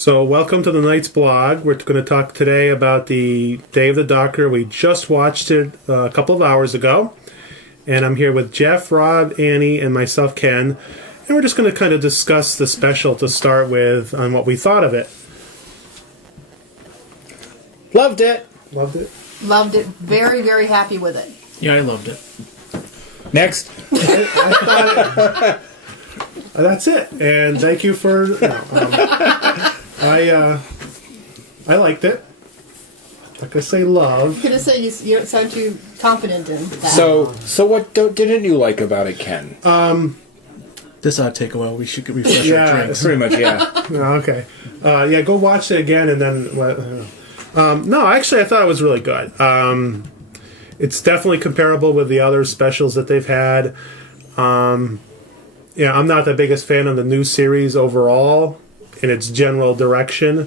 So, welcome to the Knight's Blog. We're going to talk today about the Day of the Doctor. We just watched it a couple of hours ago. And I'm here with Jeff, Rob, Annie, and myself, Ken. And we're just going to kind of discuss the special to start with on what we thought of it. Loved it. Loved it? Loved it. Very, very happy with it. Yeah, I loved it. Next. That's it. And thank you for... I liked it. Like I say, love. You could have said you don't sound too confident in that. So what didn't you like about it, Ken? This ought to take a while. We should refresh our drinks. Pretty much, yeah. Okay. Yeah, go watch it again and then... no, actually, I thought it was really good. It's definitely comparable with the other specials that they've had. Yeah, I'm not the biggest fan of the new series overall in its general direction.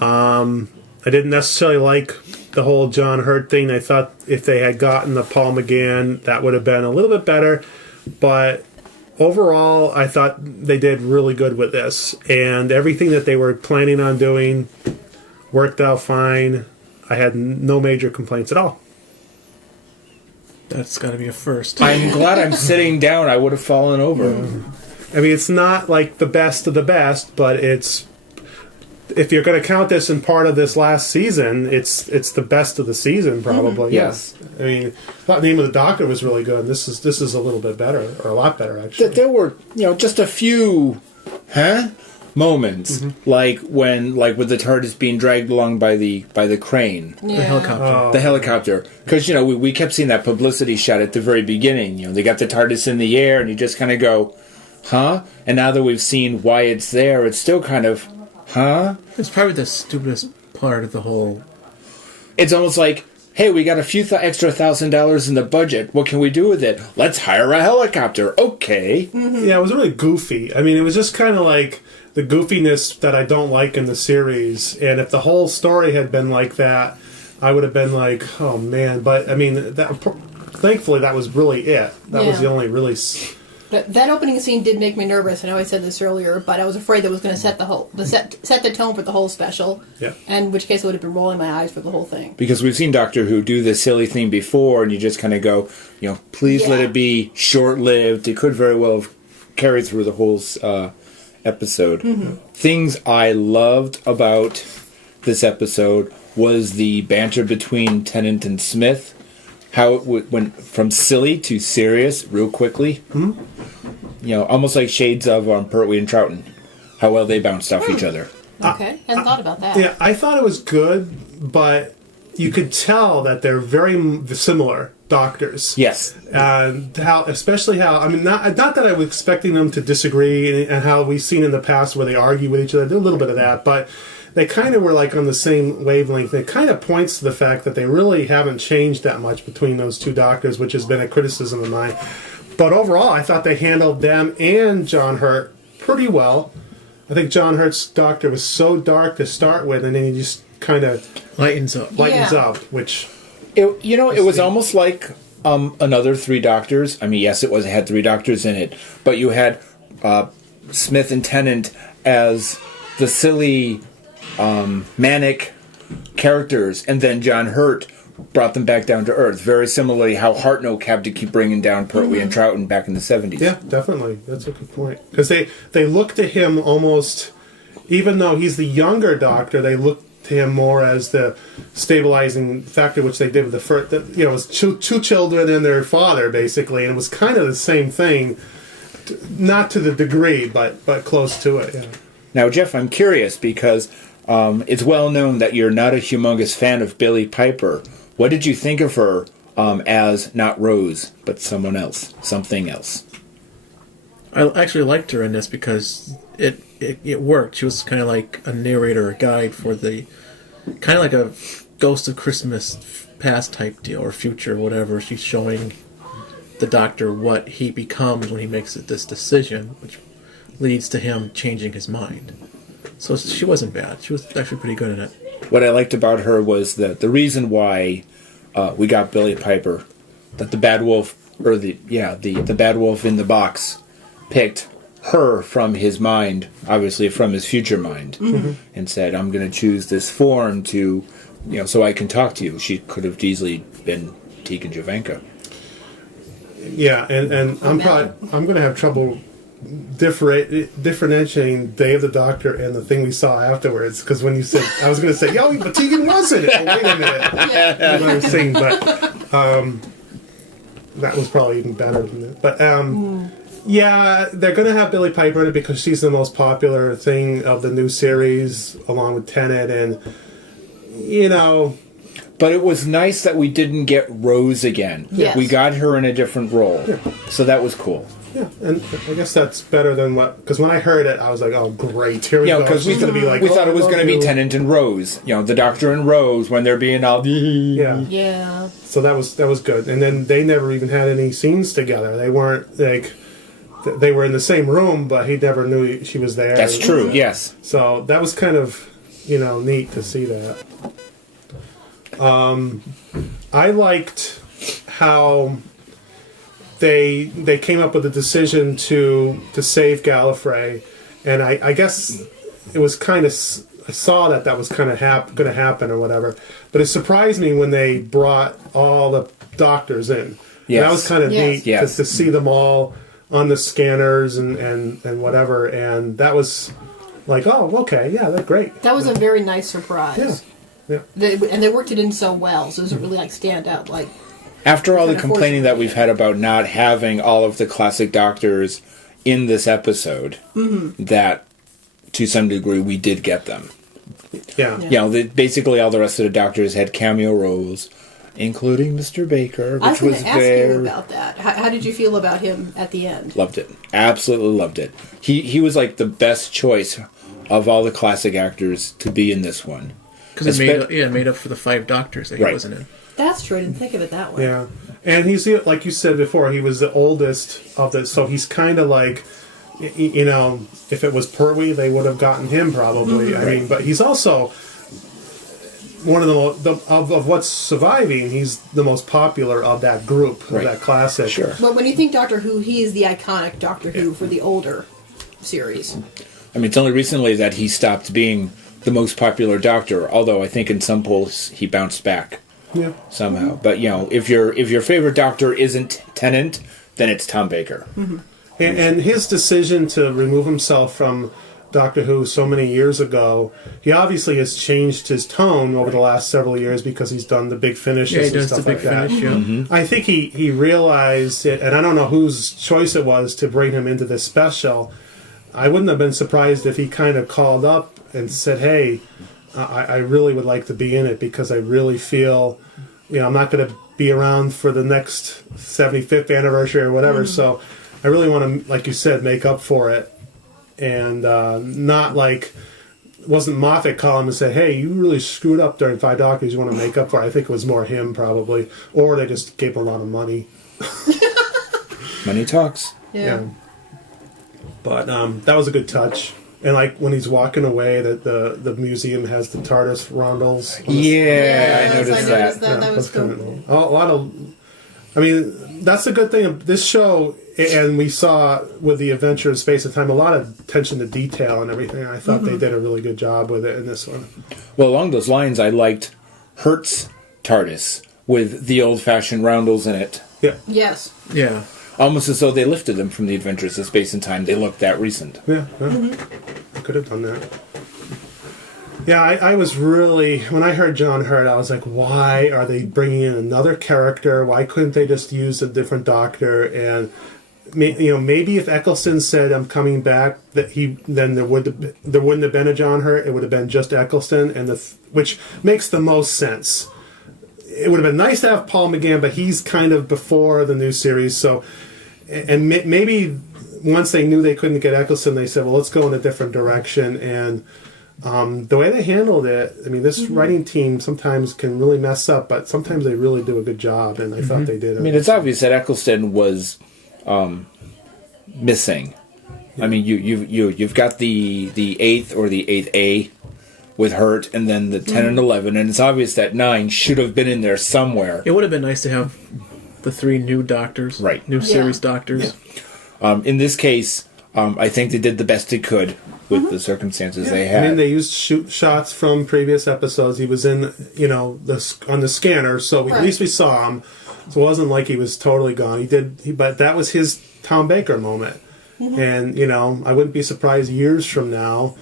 I didn't necessarily like the whole John Hurt thing. I thought if they had gotten the Paul McGann, that would have been a little bit better. But overall, I thought they did really good with this. And everything that they were planning on doing worked out fine. I had no major complaints at all. That's got to be a first. I'm glad I'm sitting down. I would have fallen over. I mean, it's not like the best of the best, but it's... If you're going to count this in part of this last season, it's the best of the season, probably. Yes. I mean, the Name of the Doctor was really good. This is a little bit better, or a lot better, actually. There were, just a few, moments, like with the TARDIS being dragged along by the crane, Yeah. The helicopter. the helicopter, because we kept seeing that publicity shot at the very beginning. They got the TARDIS in the air, and you just kind of go, huh? And now that we've seen why it's there, it's still kind of, huh? It's probably the stupidest part of the whole... It's almost like, hey, we got a few extra $1,000 in the budget. What can we do with it? Let's hire a helicopter. Okay. Yeah, it was really goofy. I mean, it was just kind of like the goofiness that I don't like in the series. And if the whole story had been like that, I would have been like, oh, man. But, I mean, thankfully, that was really it. That was the only really... But that opening scene did make me nervous. I know I said this earlier, but I was afraid that was going to set the tone for the whole special. Yeah. And in which case I would have been rolling my eyes for the whole thing. Because we've seen Doctor Who do this silly thing before, and you just kind of go, please let it be short-lived. It could very well have carried through the whole episode. Things I loved about this episode was the banter between Tennant and Smith. How it went from silly to serious real quickly. Almost like shades of Pertwee and Troughton. How well they bounced off each other. Okay. Hadn't thought about that. Yeah, I thought it was good, but you could tell that they're very similar doctors. Yes. And especially how, I mean, not that I was expecting them to disagree, and how we've seen in the past where they argue with each other. There's a little bit of that, but they kind of were like on the same wavelength. It kind of points to the fact that they really haven't changed that much between those two doctors, which has been a criticism of mine. But overall, I thought they handled them and John Hurt pretty well. I think John Hurt's doctor was so dark to start with, and then he just kind of Lightens up. up, which... It was almost like another Three Doctors. I mean, yes, it had three doctors in it, but you had Smith and Tennant as the silly... manic characters, and then John Hurt brought them back down to earth. Very similarly how Hartnell had to keep bringing down Pertwee and Troughton back in the 70s. Yeah, definitely. That's a good point. Because they look to him almost, even though he's the younger doctor, they look to him more as the stabilizing factor, which they did with the first, it was two children and their father, basically, and it was kind of the same thing, not to the degree, but close to it, yeah. Now, Jeff, I'm curious, because it's well known that you're not a humongous fan of Billie Piper. What did you think of her as not Rose, but someone else, something else? I actually liked her in this because it worked. She was kind of like a narrator, a guide for kind of like a Ghost of Christmas Past type deal, or future, whatever. She's showing the Doctor what he becomes when he makes this decision, which leads to him changing his mind. So she wasn't bad. She was actually pretty good in it. What I liked about her was that the reason why we got Billie Piper, that the Bad Wolf, or the Bad Wolf in the box picked her from his mind, obviously from his future mind, and said, "I'm going to choose this form to, so I can talk to you." She could have easily been Tegan Jovanka. Yeah, and I'm going to have trouble differentiating Day of the Doctor and the thing we saw afterwards, because when you said, I was going to say, yo, but Tegan was in it. Oh, wait a minute. You know what I'm saying, but that was probably even better than it. But yeah, they're going to have Billie Piper in it because she's the most popular thing of the new series, along with Tennant, and But it was nice that we didn't get Rose again. Yes. We got her in a different role, so that was cool. yeah, and I guess that's better than because when I heard it, I was like, oh, great, here we go. Because She's going to be like, we thought it was going to be you. Tennant and Rose. The Doctor and Rose when they're being all Yeah. Yeah. So that was good. And then they never even had any scenes together. They weren't like they were in the same room, but he never knew she was there. That's true. Yes. So that was kind of neat to see that. I liked how they came up with a decision to save Gallifrey, and I guess it was kind of. I saw that was kind of going to happen or whatever, but it surprised me when they brought all the doctors in. Yes. That was kind of Yes. neat to see them all on the scanners and whatever, and that was like, oh, okay, yeah, that's great. That was a very nice surprise. Yeah. And they worked it in so well, so it doesn't really stand out. Like, After all the Kind of complaining that we've had about not having all of the classic Doctors in this episode, that to some degree we did get them. Yeah. Basically all the rest of the Doctors had cameo roles, including Mr. Baker, I was which going was to ask you very... about that. How did you feel about him at the end? Loved it. Absolutely loved it. He was like the best choice of all the classic actors to be in this one. Because it made up for the 5 Doctors that he Right. wasn't in. That's true. I didn't think of it that way. Yeah, and he's like you said before, he was the oldest of the. So he's kind of like, if it was Pertwee, they would have gotten him probably. I mean, but he's also one of of what's surviving. He's the most popular of that group, of that classic. Sure. But when you think Doctor Who, he is the iconic Doctor Who for the older series. I mean, it's only recently that he stopped being the most popular Doctor, although I think in some polls he bounced back Yeah. somehow. But, if your favorite Doctor isn't Tennant, then it's Tom Baker. And his decision to remove himself from Doctor Who so many years ago, he obviously has changed his tone over the last several years because he's done the big finishes Yeah, he and does the stuff big like that. finish, yeah. I think he realized it, and I don't know whose choice it was to bring him into this special. I wouldn't have been surprised if he kind of called up and said, hey, I really would like to be in it because I really feel, I'm not going to be around for the next 75th anniversary or whatever, so I really want to, like you said, make up for it. And not like, wasn't Moffat calling him and say, hey, you really screwed up during 5 Doctors, you want to make up for it. I think it was more him probably, or they just gave him a lot of money. Money talks. Yeah. But that was a good touch. And like when he's walking away, that the museum has the TARDIS rondels. Yeah, I noticed that. That was cool. A lot of. I mean, that's the good thing of this show, and we saw with the Adventure in Space and Time a lot of attention to detail and everything. I thought they did a really good job with it in this one. Well, along those lines, I liked Hertz TARDIS with the old-fashioned roundels in it. Yeah, Yes. Yeah. Almost as though they lifted them from the Adventures of Space and Time. They looked that recent. yeah. I could have done that. Yeah, I was really, when I heard John Hurt, I was like, why are they bringing in another character? Why couldn't they just use a different Doctor? And maybe if Eccleston said, I'm coming back, then there wouldn't have been a John Hurt. It would have been just Eccleston, which makes the most sense. It would have been nice to have Paul McGann, but he's kind of before the new series. So, and maybe once they knew they couldn't get Eccleston, they said, well, let's go in a different direction. And the way they handled it, I mean, this writing team sometimes can really mess up, but sometimes they really do a good job, and I thought they did. I mean, it's obvious that Eccleston was missing. I mean, you've got the 8th or the 8A with Hurt, and then the 10 and 11, and it's obvious that 9 should have been in there somewhere. It would have been nice to have the 3 new Doctors. Right. New series Doctors. In this case, I think they did the best they could with the circumstances they had. I mean, they used shots from previous episodes. He was in, on the scanner, so at least we saw him. So it wasn't like he was totally gone. But that was his Tom Baker moment. And, I wouldn't be surprised years from now,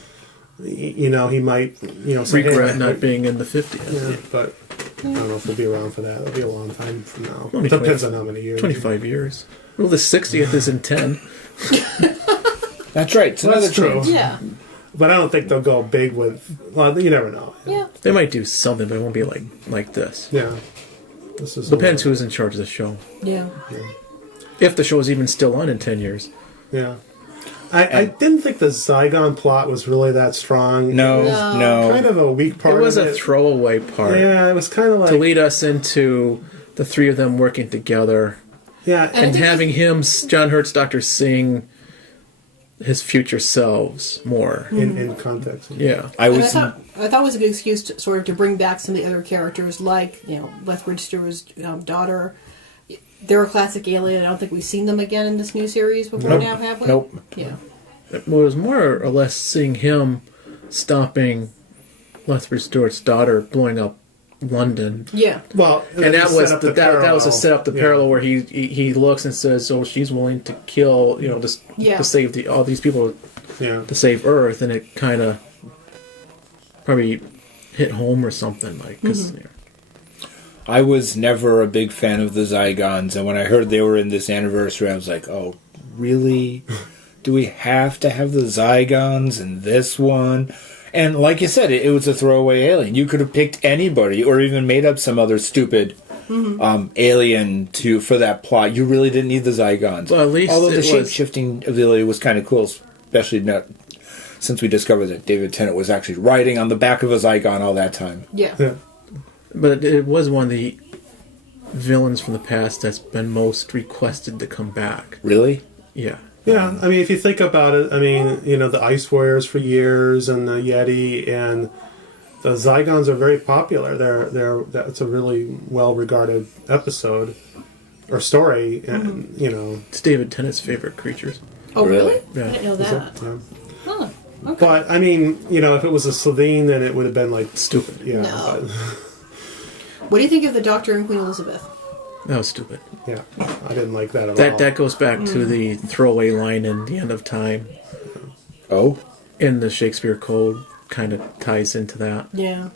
he might, say, regret not being in the 50th. Yeah, but I don't know if we'll be around for that. It'll be a long time from now. Only Depends on how many years. 25 years. Well, the 60th is in 10. That's right. It's another That's true. change. Yeah. But I don't think they'll go big with. Well, you never know. Yeah. They might do something, but it won't be like this. Yeah. This is Depends who's in charge of the show. Yeah. If the show is even still on in 10 years. Yeah. I didn't think the Zygon plot was really that strong. No. Kind of a weak part. It was of a throwaway part Yeah, it was kind of like to lead us into the three of them working together Yeah, and having John Hurt's Doctor, sing his future selves more. in context. Yeah. I And was. I thought it was a good excuse to sort of to bring back some of the other characters, like Lethbridge Stewart's daughter. They're a classic alien. I don't think we've seen them again in this new series before Nope. now, have we? Nope. Yeah. It was more or less seeing him stopping Lethbridge Stewart's daughter blowing up London. Yeah. Well, And that was set up the that was a parallel. set up the Yeah. parallel where he looks and says, "Oh, she's willing to kill, to save all these people, Yeah. to save Earth," and it kind of probably hit home or something like. 'Cause, I was never a big fan of the Zygons, and when I heard they were in this anniversary, I was like, "Oh, really? Do we have to have the Zygons in this one?" And like you said, it was a throwaway alien. You could have picked anybody, or even made up some other stupid alien for that plot. You really didn't need the Zygons. Well, at least although the it was- shape-shifting ability was kind of cool, especially since we discovered that David Tennant was actually riding on the back of a Zygon all that time. Yeah. Yeah. But it was one of the villains from the past that's been most requested to come back. Really? Yeah. Yeah, I mean, if you think about it, I mean, the Ice Warriors for years, and the Yeti, and the Zygons are very popular. That's a really well-regarded episode or story, and It's David Tennant's favorite creatures. Oh, really? Really? Yeah. I didn't know that. yeah. Huh. Okay. But I mean, if it was a Slovene, then it would have been like Stupid. Yeah, No. but, What do you think of the Doctor and Queen Elizabeth? That was stupid. yeah, I didn't like that at all. That goes back to the throwaway line in The End of Time. Oh? In the Shakespeare Code kind of ties into that. Yeah.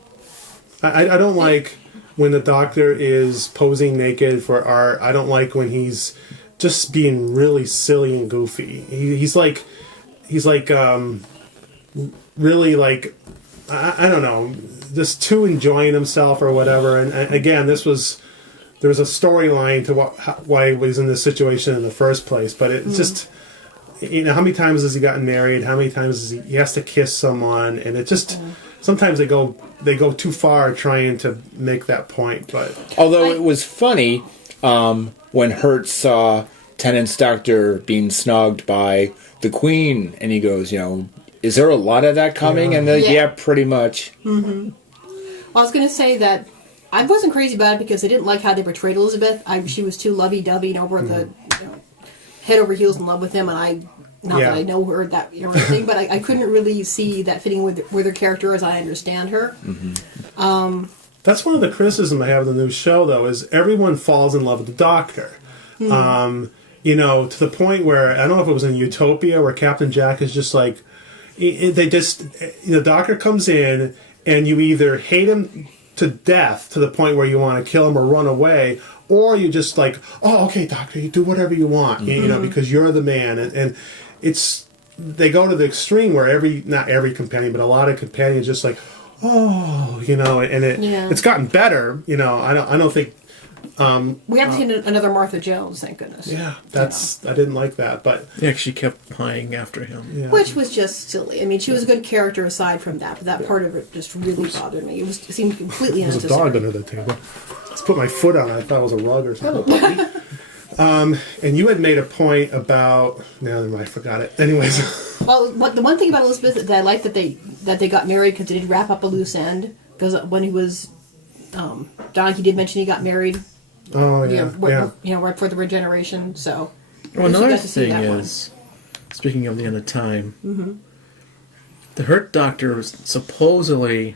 I don't like when the Doctor is posing naked for art. I don't like when he's just being really silly and goofy. He's like really like I don't know, just too enjoying himself or whatever. And again, there was a storyline to why he was in this situation in the first place. But it's just, how many times has he gotten married? How many times he has to kiss someone? And it just sometimes they go too far trying to make that point. But Although it was funny when Hurt saw Tennant's doctor being snogged by the Queen, and he goes, is there a lot of that coming? And they're like, yeah, pretty much. Well, I was going to say that I wasn't crazy about it because I didn't like how they portrayed Elizabeth. She was too lovey-dovey and over the head over heels in love with him, and not that I know her that or anything, but I couldn't really see that fitting with her character as I understand her. that's one of the criticisms I have of the new show, though, is everyone falls in love with the Doctor. To the point where, I don't know if it was in Utopia, where Captain Jack is just like, the Doctor comes in, and you either hate him to death to the point where you want to kill him or run away, or you just like, oh, okay, Doctor, you do whatever you want, because you're the man. And they go to the extreme where not every companion, but a lot of companions just like, oh, and it's gotten better. I don't think. We haven't seen another Martha Jones, thank goodness. Yeah, I didn't like that, but Yeah, she kept pieing after him. yeah. Which was just silly. I mean, she was a good character aside from that, but that part of it just really bothered me. It seemed completely There's a unnecessary. dog under the table. Let's put my foot on it. I thought it was a rug or something. And you had made a point about. No, never mind, I forgot it. Anyways, Well, the one thing about Elizabeth that I liked that they got married because they did wrap up a loose end. Because when he was Donkey did mention he got married. oh yeah, Right before the regeneration. So Well, at least we another got to see thing that one. is speaking of the end of time, the Hurt Doctor supposedly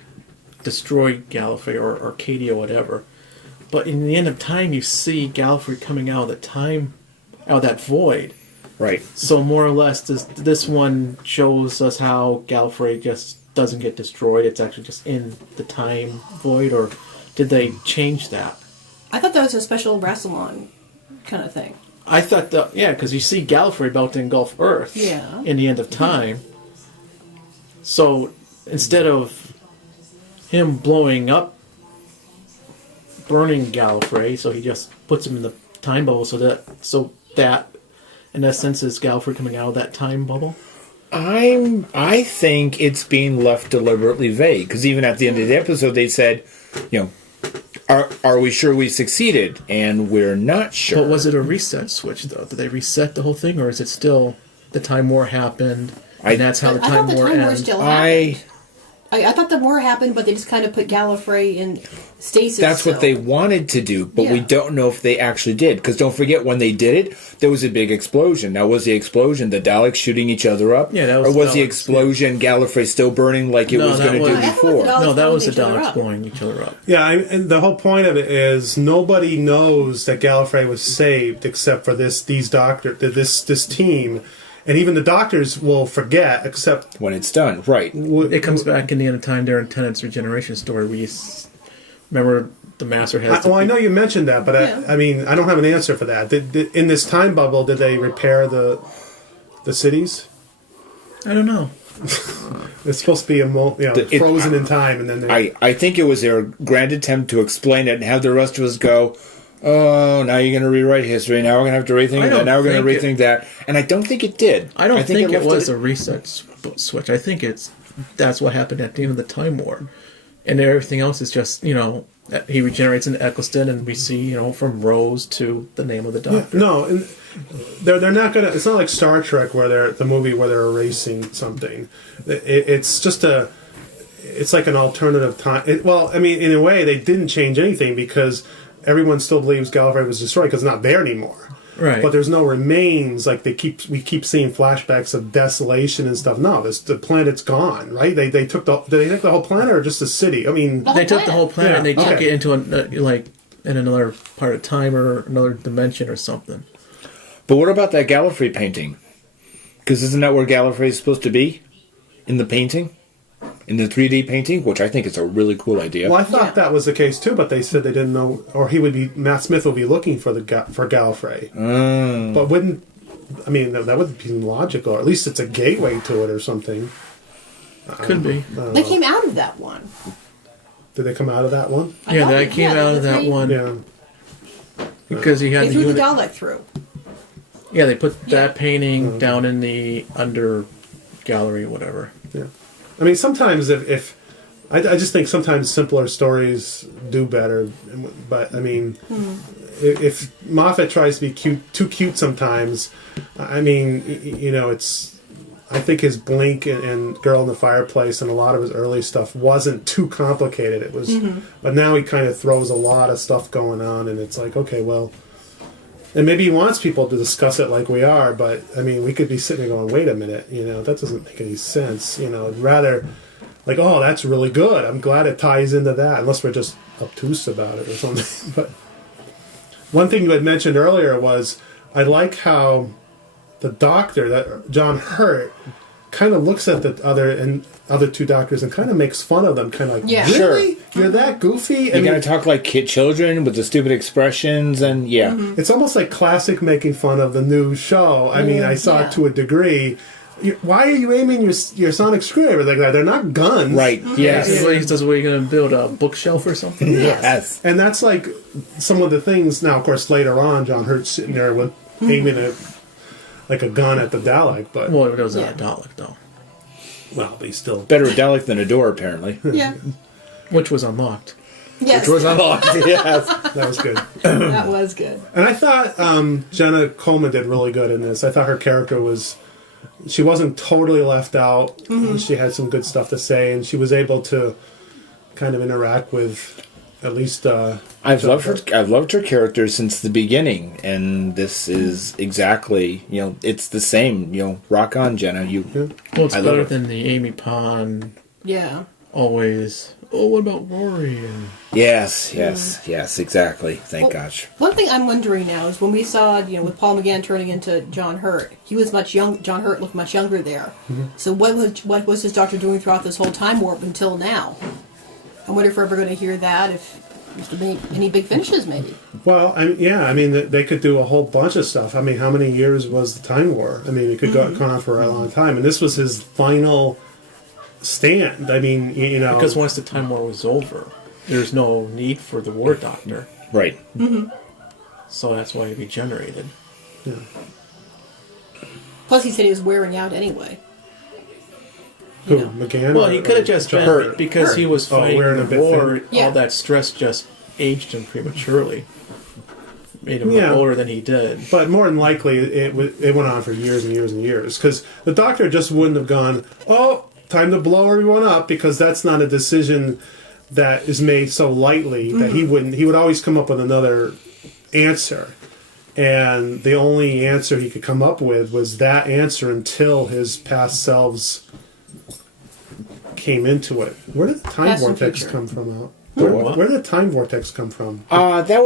destroyed Gallifrey or Arcadia, whatever. But in the end of time, you see Gallifrey coming out of the time, out of that void. Right. So more or less, this one shows us how Gallifrey just doesn't get destroyed. It's actually just in the time void, or did they change that? I thought that was a special Rassilon kind of thing. I thought that, yeah, because you see Gallifrey about to engulf Earth in the end of time. So instead of him blowing up, burning Gallifrey, so he just puts him in the time bubble so that in essence is Gallifrey coming out of that time bubble. I think it's being left deliberately vague, because even at the end of the episode they said, are we sure we succeeded? And we're not sure. But was it a reset switch though? Did they reset the whole thing, or is it still the Time War happened and that's how the Time War ends? Still happened. I thought the war happened, but they just kind of put Gallifrey in stasis. That's what they wanted to do, but we don't know if they actually did. Because don't forget, when they did it, there was a big explosion. Now, was the explosion the Daleks shooting each other up? Yeah, that was or was Daleks, the explosion Gallifrey still burning like it was going to do before? No, that was the Daleks blowing each other up. Yeah, and the whole point of it is nobody knows that Gallifrey was saved except for this team. And even the doctors will forget, except when it's done, right? It comes back in the end of time during Tennant's regeneration story. Remember the Master has. I know you mentioned that, but I mean, I don't have an answer for that. In this time bubble, did they repair the cities? I don't know. It's supposed to be frozen in time, and then I think it was their grand attempt to explain it and have the rest of us go, oh, now you're going to rewrite history. Now we're going to have to rethink that. Now we're going to rethink that. And I don't think it did. I don't think it was a reset switch. I think that's what happened at the end of the Time War. And everything else is just, he regenerates into Eccleston, and we see, from Rose to the name of the Doctor. No, and they're not going to... It's not like Star Trek, the movie where they're erasing something. It's just it's like an alternative time. In a way, they didn't change anything because everyone still believes Gallifrey was destroyed because it's not there anymore. Right. But there's no remains. Like we keep seeing flashbacks of desolation and stuff. No, the planet's gone. Right? Did they take the whole planet or just the city? I mean, they took the whole planet and they took okay. it into in another part of time or another dimension or something. But what about that Gallifrey painting? Because isn't that where Gallifrey is supposed to be in the painting? In the 3D painting, which I think is a really could idea. Well, I thought that was the case too, but they said they didn't know, or Matt Smith would be looking for for Gallifrey. But that wouldn't be logical, or at least it's a gateway to it or something. Could be. They came out of that one. Did they come out of that one? They came out of that one. Yeah. Because he had they threw the Dalek through. Yeah, they put that painting down in the under gallery, whatever. Yeah. I mean, sometimes if I just think sometimes simpler stories do better. But I mean, if Moffat tries to be too cute sometimes, I mean, it's. I think his Blink and Girl in the Fireplace and a lot of his early stuff wasn't too complicated. It was, but now he kind of throws a lot of stuff going on, and it's like, okay, well. And maybe he wants people to discuss it like we are, but, I mean, we could be sitting there going, wait a minute, that doesn't make any sense. I'd rather, like, oh, that's really good. I'm glad it ties into that, unless we're just obtuse about it or something. But one thing you had mentioned earlier was, I like how the Doctor, that John Hurt, kind of looks at the other two doctors and kind of makes fun of them, kind of like, really? Sure. You're that goofy? You're going to talk like children with the stupid expressions, and It's almost like classic making fun of the new show. I mean, I saw it to a degree. Why are you aiming your sonic screwdriver like that? They're not guns. Right, yes. That's where you're going to build a bookshelf or something? Yes. And that's like some of the things. Now, of course, later on, John Hurt's sitting there with aiming like a gun at the Dalek, but... Well, it was not a Dalek, though. Well, but he's still... Better a Dalek than a door, apparently. Yeah. Which was unlocked. Yes. Which was unlocked, yes. That was good. That was good. And I thought Jenna Coleman did really good in this. I thought her character was... She wasn't totally left out. She had some good stuff to say, and she was able to kind of interact with at least. I've loved her character since the beginning, and this is exactly, it's the same. Rock on, Jenna. Well, it's I love better it. than the Amy Pond Yeah. always. Oh, what about Rory? And Yes, exactly. Thank gosh. One thing I'm wondering now is when we saw, with Paul McGann turning into John Hurt, he was much young. John Hurt looked much younger there. So what was his doctor doing throughout this whole time warp until now? I wonder if we're ever going to hear that. If there be any big finishes, maybe. Well, they could do a whole bunch of stuff. I mean, how many years was the Time War? I mean, it could go on for a long time, and this was his final stand. I mean, because once the Time War was over, there's no need for the War Doctor. Right. So that's why he regenerated. Yeah. Plus, he said he was wearing out anyway. Who, McGann? Well, he could have just been Hurt. because he was fighting wearing a the bit war. thin. Yeah. All that stress just aged him prematurely, made him Yeah. look older than he did. But more than likely, it went on for years and years and years. Because the doctor just wouldn't have gone, oh, time to blow everyone up, because that's not a decision that is made so lightly that he would always come up with another answer. And the only answer he could come up with was that answer until his past selves came into it. Where did the time Past and vortex future. come from? What? Where did the time vortex come from? That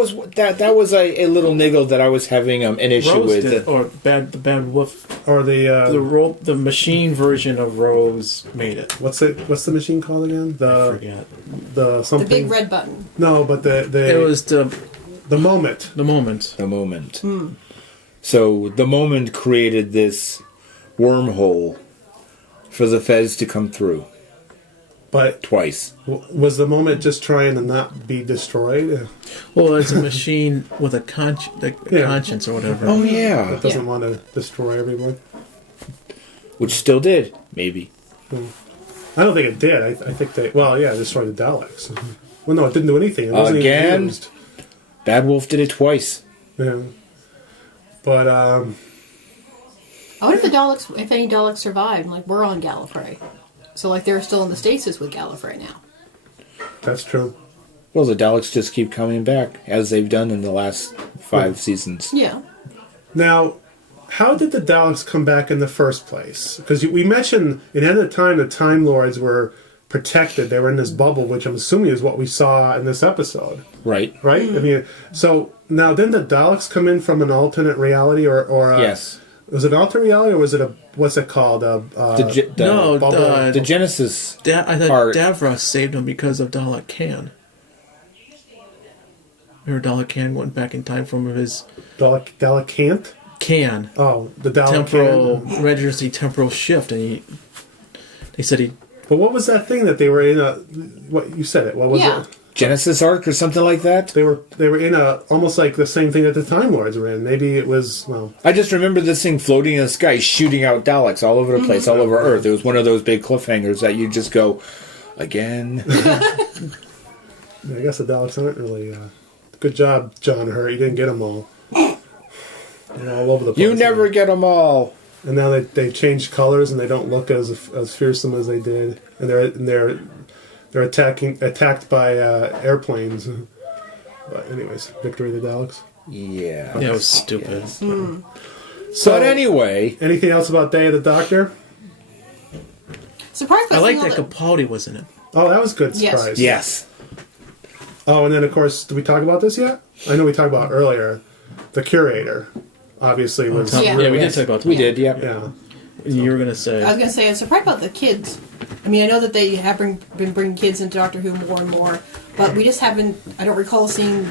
was a little niggle that I was having an issue Rose with. did, or the Bad Wolf, Or the machine version of Rose made it. what's the machine called again? I forget. The The something. big red button. No, but It was the moment. the moment. The moment. So the moment created this wormhole for the Fez to come through But twice. was the moment just trying to not be destroyed? Well, it's a machine with a Yeah. conscience or whatever. Oh yeah, It doesn't want to destroy everyone. which still did maybe. I don't think it did. I think destroyed the Daleks. Well, no, it didn't do anything. It wasn't even Again? used. Bad Wolf did it twice. Yeah. But I wonder if any Daleks survived. Like, we're on Gallifrey. So, like, they're still in the stasis with Gallifrey now. that's true. Well, the Daleks just keep coming back as they've done in the last 5 seasons. Yeah. Now, how did the Daleks come back in the first place? Because we mentioned at the end of the time the Time Lords were protected. They were in this bubble, which I'm assuming is what we saw in this episode. Right. Right? I mean, so now didn't the Daleks come in from an alternate reality, or Yes. was it an alternate reality, or was it what's it called? No, bubble- The Genesis. I thought Art. Davros saved him because of Dalek Khan. Remember Dalek Khan went back in time from his Dalekant? Khan Oh, the Dalek temporal Can. regency temporal shift, and they said he But what was that thing that they were in what you said it? What was Yeah. it? Genesis Arc or something like that. They were in almost like the same thing that the Time Lords were in. Maybe it was I just remember this thing floating in the sky, shooting out Daleks all over the place, all over Earth. It was one of those big cliffhangers that you just go, again. I guess the Daleks aren't really. Good job, John Hurt. You didn't get them all. They're all over the place. You never get them all. And now they changed colors and they don't look as fearsome as they did. And they're attacked by airplanes. But anyways, victory of the Daleks. Yeah. it was stupid. Yes. So But anyway, anything else about Day of the Doctor? Surprised by I like seeing that all Capaldi was in it. Oh, that was a good Yes. surprise. yes. Oh, and then of course, did we talk about this yet? I know we talked about it earlier. The curator, obviously, was Yeah. Yeah, we did talk about that. We did, yeah. yeah. You were gonna say I was going to say, I'm surprised about the kids. I mean, I know that they have been bringing kids into Doctor Who more and more, but we just haven't, I don't recall seeing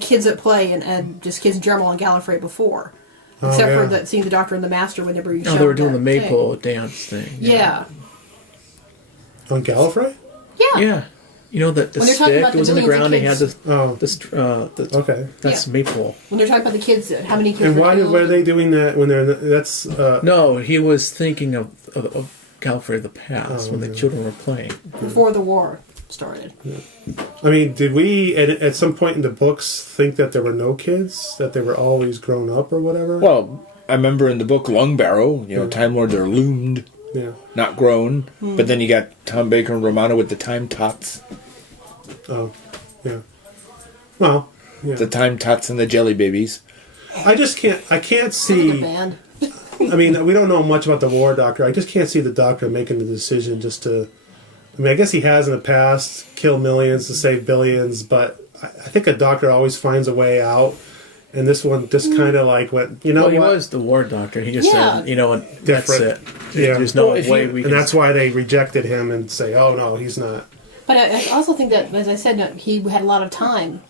kids at play and just kids in general on Gallifrey before. Except yeah. for seeing the Doctor and the Master whenever you showed they were doing the that Maypole thing. dance thing. Yeah. On Gallifrey? Yeah. Yeah. You know that the When they're talking stick about that was in the the ground. They had millions of this. Oh, okay. That's Yeah. Maypole. When they're talking about the kids, how many kids And were why killed. were they doing that when they're that's No, he was thinking of Gallifrey of the past when the children were playing. before the war started? I mean, did we at some point in the books think that there were no kids, that they were always grown up or whatever? Well, I remember in the book Lung Barrow, Time Lords are loomed, yeah. not grown. But then you got Tom Baker and Romana with the Time Tots. Oh, yeah. Well, yeah. The Time Tots and the Jelly Babies. I can't Sounds like a see. band. I mean, we don't know much about the War Doctor. I just can't see the Doctor making the decision just to. I mean, I guess he has in the past killed millions to save billions, but I think a Doctor always finds a way out. And this one just kind of like went, you know Well, he what? was the War Doctor. He just Yeah. said, you know what, that's it. Different. Yeah. There's no Well, if way you- we And can... that's why they rejected him and say, oh, no, he's not. But I also think that, as I said, no, he had a lot of time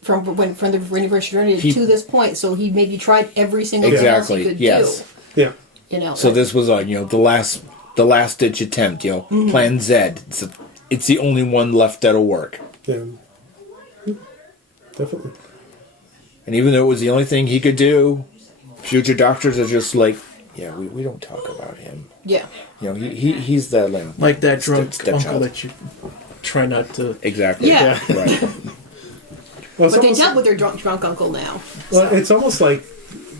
from the anniversary journey to this point, so he maybe tried every single thing else Exactly, he could yes. Yeah. do. You know. So this was like, the last ditch attempt, Plan Z. It's the only one left that'll work. Yeah. Definitely. And even though it was the only thing he could do, future doctors are just like, yeah, we don't talk about him. Yeah. He's that Like that drunk stepchild. uncle that you try not to... Exactly. Yeah. Right. Well, it's But they almost, dealt with their drunk uncle now. well, it's almost like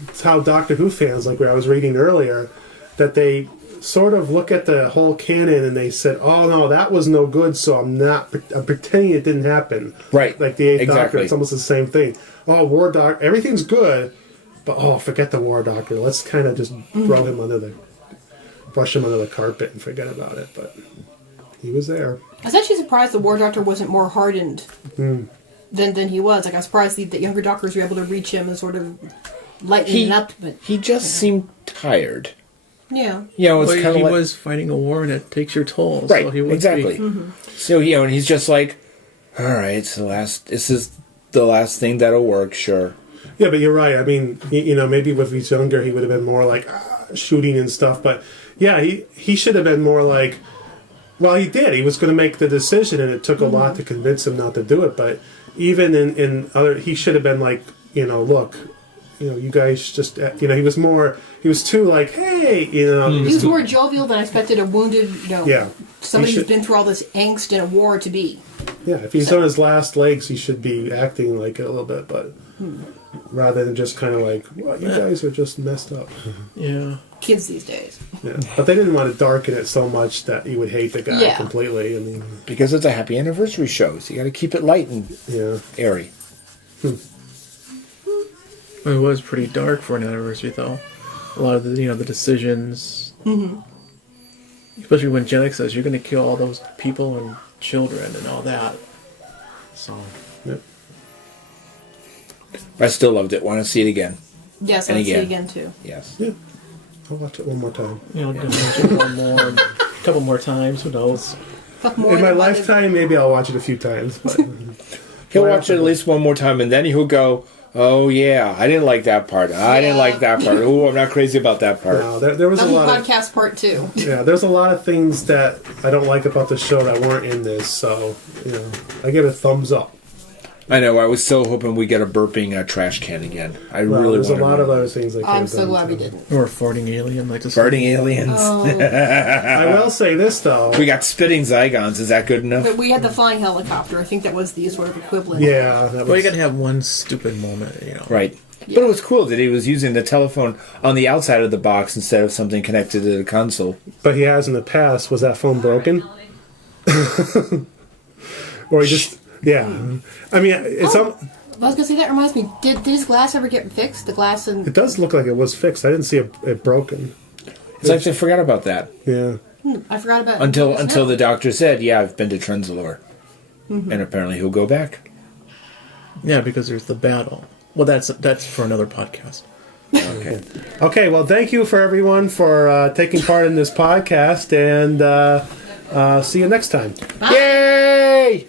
it's how Doctor Who fans, like where I was reading earlier, that they sort of look at the whole canon and they said, oh, no, that was no good, so I'm pretending it didn't happen. Right. Like the Eighth Doctor, Exactly. it's almost the same thing. Oh, War Doctor, everything's good, but forget the War Doctor. Let's kind of just brush him under the carpet and forget about it. But he was there. I was actually surprised the War Doctor wasn't more hardened than he was. Like, I was surprised the younger doctors were able to reach him and sort of lighten him up. But He just seemed tired. yeah. It's Well, kind of he like... was fighting a war and it takes your toll. Right, So he would exactly. Be, So, and he's just like, all right, this is the last thing that'll work, sure. Yeah, but you're right. I mean, maybe if he's younger, he would have been more like shooting and stuff. But yeah, he should have been more like. Well, he did. He was going to make the decision, and it took a lot to convince him not to do it. But even in other, he should have been like, look, you guys just, he was more. He was too like, hey, He was more jovial than I expected a wounded, Yeah. somebody He who's should- been through all this angst in a war to be. Yeah, if he's on his last legs, he should be acting like it a little bit, but rather than just kind of like, well, you guys are just messed up. yeah. Kids these days. Yeah, but they didn't want to darken it so much that you would hate the guy Yeah. completely. I mean, Because it's a happy anniversary show, so you got to keep it light and yeah, airy. It was pretty dark for an anniversary, though. A lot of the decisions, especially when Janek says you're going to kill all those people and children and all that. So yeah. I still loved it. Want to see it again. Yes, And I'd see again. again too. Yes. Yeah. I'll watch it one more time. a couple more times. Who knows? Fuck more In my than one lifetime, maybe I'll watch it a few times. But He'll watch it at least one more time, and then he'll go, oh, yeah, I didn't like that part. I didn't like that part. Oh, I'm not crazy about that part. no, there was a Double lot of podcast part 2. yeah. There's a lot of things that I don't like about the show that weren't in this. So I give it a thumbs up. I know, I was so hoping we get a burping trash can again. I Well, really there's a wanted lot of one. other things I could I'm have so done, glad we didn't. Or a farting alien like this. Farting aliens. Oh, I will say this though. We got spitting Zygons. Is that good enough? but we had the flying helicopter. I think that was the sort of equivalent. Yeah, that Well, was, you got to have one stupid moment, Right. But it was cool that he was using the telephone on the outside of the box instead of something connected to the console. but he has in the past. Was that phone broken? Or he just yeah. I mean, it's I was gonna say that reminds me. Did his glass ever get fixed? The glass and it does look like it was fixed. I didn't see it broken. It's like they forgot about that Yeah. I forgot about until the doctor said, "Yeah, I've been to Trenzalore," and apparently he'll go back. Yeah, because there's the battle. Well, that's for another podcast. Okay. Okay. Well, thank you for everyone for taking part in this podcast, and see you next time. Yay!